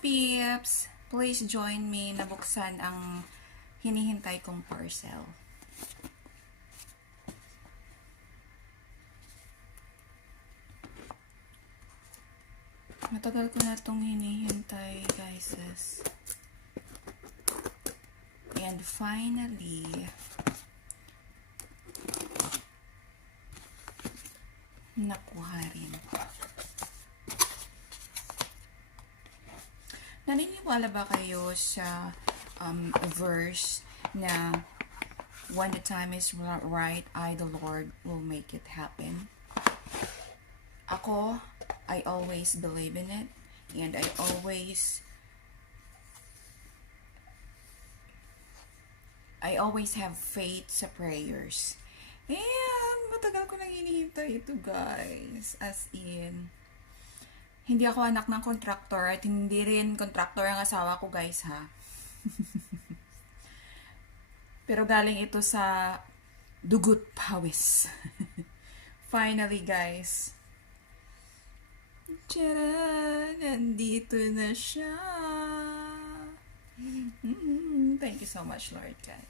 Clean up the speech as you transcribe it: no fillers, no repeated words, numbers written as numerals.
peeps! Please join me na buksan ang hinihintay kong parcel. Matagal ko na itong hinihintay, guys. And finally, nakuha rin. Naniniwala ba kayo sa verse na when the time is right, I, the Lord, will make it happen? Ako, I always believe in it, and I always have faith sa prayers. And matagal ko nang hinihintay ito, guys. As in, hindi ako anak ng contractor at hindi rin contractor ang asawa ko, guys, ha. Pero galing ito sa dugot pawis. Finally, guys. Tara, nandito na siya. Thank you so much, Lord God.